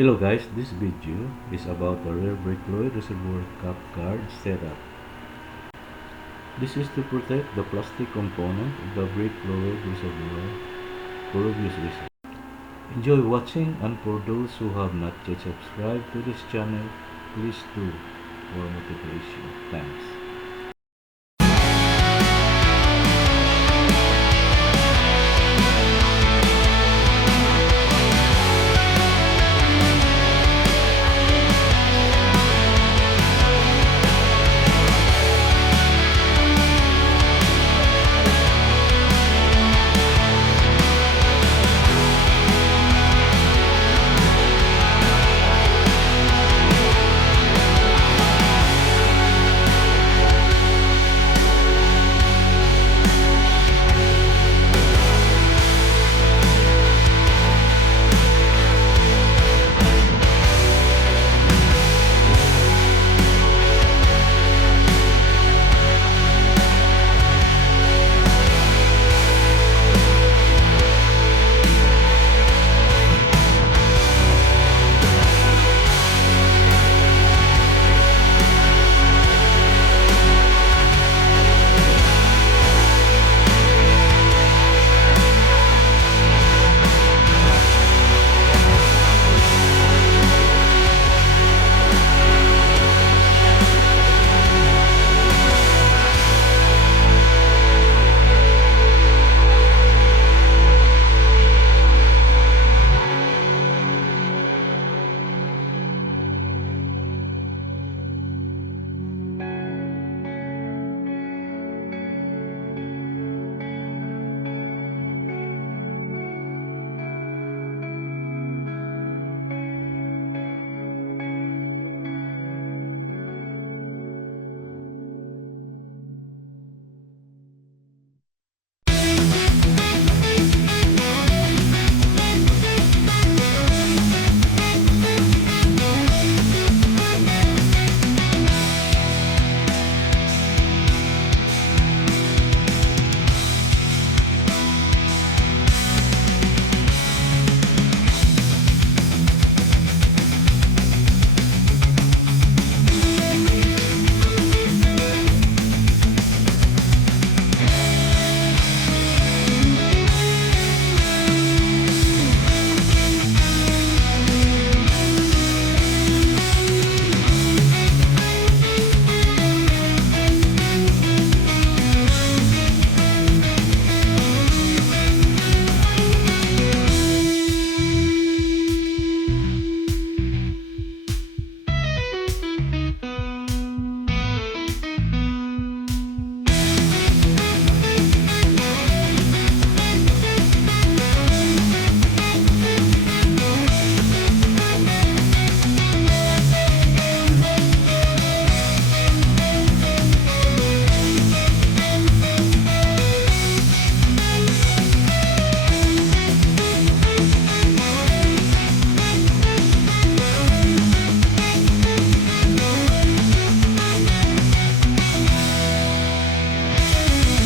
Hello guys, this video is about the rear brake fluid reservoir cap guard setup. This is to protect the plastic component of the brake fluid reservoir for obvious reasons. Enjoy watching, and for those who have not yet subscribed to this channel, please do for motivation. Thanks.